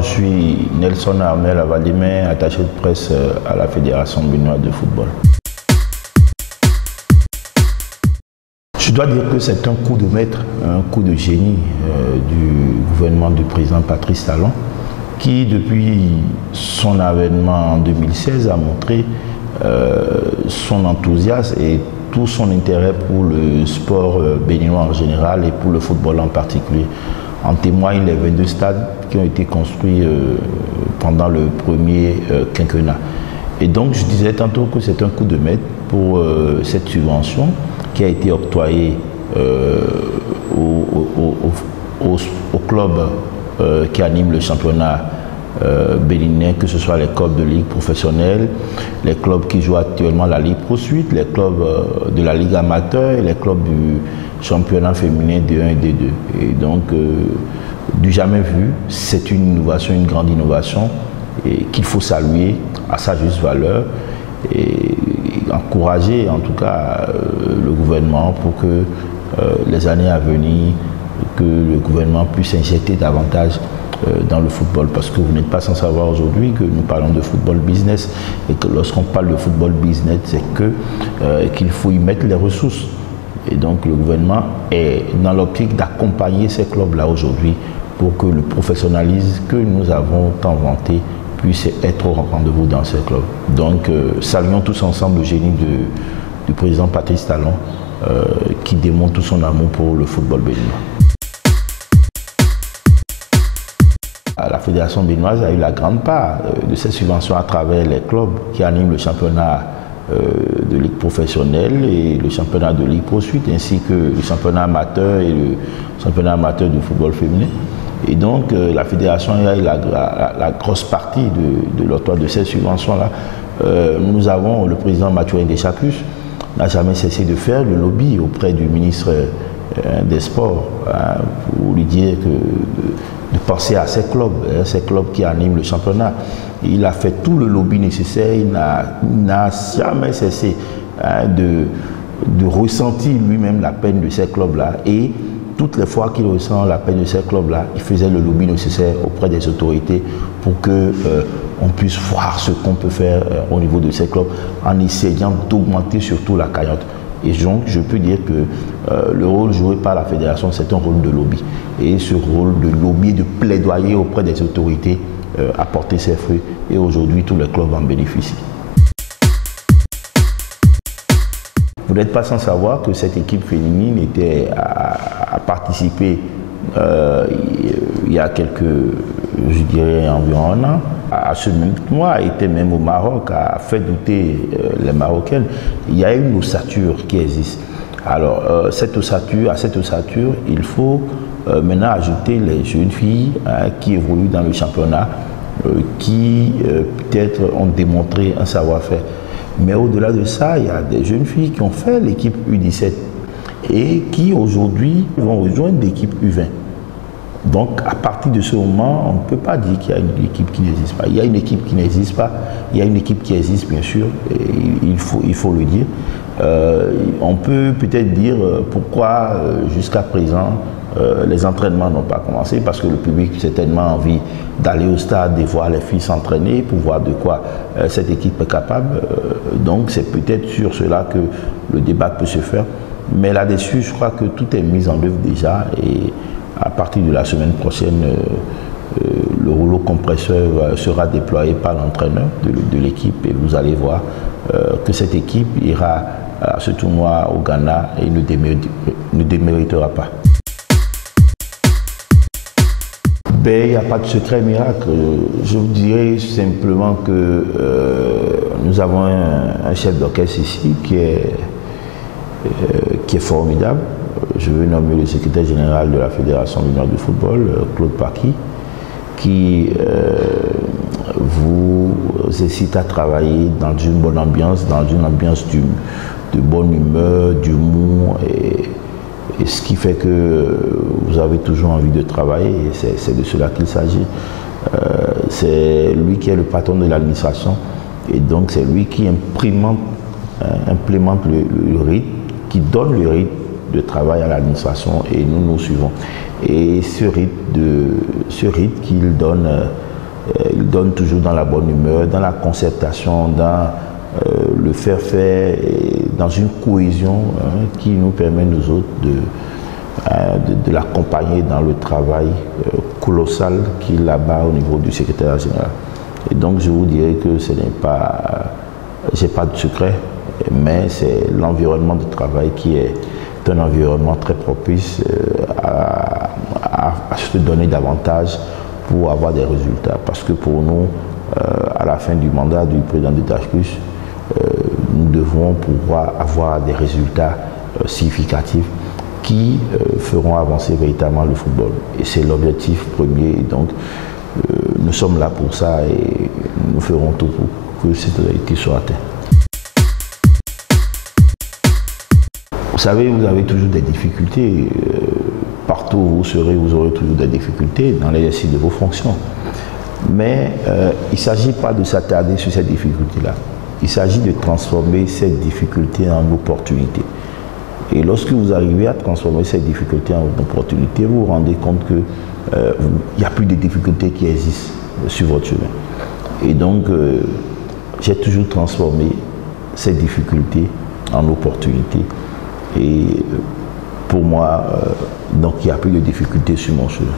je suis Nelson Armel Avaldimé, attaché de presse à la Fédération béninoise de football. Je dois dire que c'est un coup de maître, un coup de génie du gouvernement du président Patrice Talon, qui depuis son avènement en 2016 a montré son enthousiasme et tout son intérêt pour le sport béninois en général et pour le football en particulier. En témoignent les 22 stades qui ont été construits pendant le premier quinquennat. Et donc je disais tantôt que c'est un coup de maître pour cette subvention qui a été octroyée au club qui anime le championnat béninais, que ce soit les clubs de ligue professionnelle, les clubs qui jouent actuellement la Ligue Pro Suite, les clubs de la Ligue amateur et les clubs du championnat féminin D1 et D2. Et donc, du jamais vu, c'est une innovation, une grande innovation qu'il faut saluer à sa juste valeur et encourager en tout cas le gouvernement pour que les années à venir, que le gouvernement puisse injecter davantage dans le football, parce que vous n'êtes pas sans savoir aujourd'hui que nous parlons de football business et que lorsqu'on parle de football business, c'est qu'il faut y mettre les ressources. Et donc le gouvernement est dans l'optique d'accompagner ces clubs-là aujourd'hui pour que le professionnalisme que nous avons tant vanté puisse être au rendez-vous dans ces clubs. Donc saluons tous ensemble le génie du président Patrice Talon qui démontre tout son amour pour le football béninois. La Fédération béninoise a eu la grande part de ces subventions à travers les clubs qui animent le championnat de ligue professionnelle et le championnat de Ligue Pro Suite, ainsi que le championnat amateur et le championnat amateur de football féminin. Et donc la Fédération a eu la grosse partie de l'octroi de ces subventions-là. Nous avons le président Mathurin Deschapus n'a jamais cessé de faire le lobby auprès du ministre des Sports pour lui dire de penser à ces clubs qui animent le championnat. Il a fait tout le lobby nécessaire, il n'a jamais cessé de ressentir lui-même la peine de ces clubs-là. Et toutes les fois qu'il ressent la peine de ces clubs-là, il faisait le lobby nécessaire auprès des autorités pour que on puisse voir ce qu'on peut faire au niveau de ces clubs en essayant d'augmenter surtout la cagnotte. Et donc, je peux dire que le rôle joué par la fédération, c'est un rôle de lobby. Et ce rôle de lobby, de plaidoyer auprès des autorités, a porté ses fruits. Et aujourd'hui, tous les clubs en bénéficient. Vous n'êtes pas sans savoir que cette équipe féminine a participé il y a quelques, je dirais environ un an, à ce même mois, était même au Maroc, a fait douter les Marocaines. Il y a une ossature qui existe. Alors, à cette ossature, il faut maintenant ajouter les jeunes filles qui évoluent dans le championnat, qui peut-être ont démontré un savoir-faire. Mais au-delà de ça, il y a des jeunes filles qui ont fait l'équipe U17 et qui aujourd'hui vont rejoindre l'équipe U20. Donc à partir de ce moment, on ne peut pas dire qu'il y a une équipe qui n'existe pas. Il y a une équipe qui n'existe pas, il y a une équipe qui existe bien sûr, et il faut le dire. On peut peut-être dire pourquoi jusqu'à présent les entraînements n'ont pas commencé, parce que le public a certainement envie d'aller au stade et voir les filles s'entraîner pour voir de quoi cette équipe est capable. Donc c'est peut-être sur cela que le débat peut se faire. Mais là-dessus, je crois que tout est mis en œuvre déjà et à partir de la semaine prochaine, le rouleau compresseur sera déployé par l'entraîneur de l'équipe et vous allez voir que cette équipe ira à ce tournoi au Ghana et ne déméritera pas. Ben, il n'y a pas de secret miracle. Je vous dirais simplement que nous avons un chef d'orchestre ici qui est formidable. Je veux nommer le secrétaire général de la Fédération béninoise de football, Claude Paki, qui vous incite à travailler dans une bonne ambiance, de bonne humeur, d'humour, et ce qui fait que vous avez toujours envie de travailler, et c'est de cela qu'il s'agit. C'est lui qui est le patron de l'administration, et donc c'est lui qui implémente le rythme, qui donne le rythme de travail à l'administration, et nous suivons. Et ce rythme qu'il donne, il donne toujours dans la bonne humeur, dans la concertation, dans le faire, et dans une cohésion qui nous permet, nous autres, de l'accompagner dans le travail colossal qu'il abat au niveau du secrétaire général. Et donc, je vous dirais que ce n'est pas, j'ai pas de secret, mais c'est l'environnement de travail qui est un environnement très propice à se donner davantage pour avoir des résultats. Parce que pour nous, à la fin du mandat du président de Dachkus, nous devons pouvoir avoir des résultats significatifs qui feront avancer véritablement le football. Et c'est l'objectif premier. Et donc, nous sommes là pour ça et nous ferons tout pour que cette réalité soit atteinte. Vous savez, vous avez toujours des difficultés. Partout où vous serez, vous aurez toujours des difficultés dans l'exercice de vos fonctions. Mais il ne s'agit pas de s'attarder sur ces difficultés-là. Il s'agit de transformer ces difficultés en opportunités. Et lorsque vous arrivez à transformer ces difficultés en opportunités, vous vous rendez compte qu'il n'y a plus de difficultés qui existent sur votre chemin. Et donc, j'ai toujours transformé ces difficultés en opportunités. Et pour moi, donc il n'y a plus de difficultés sur mon chemin.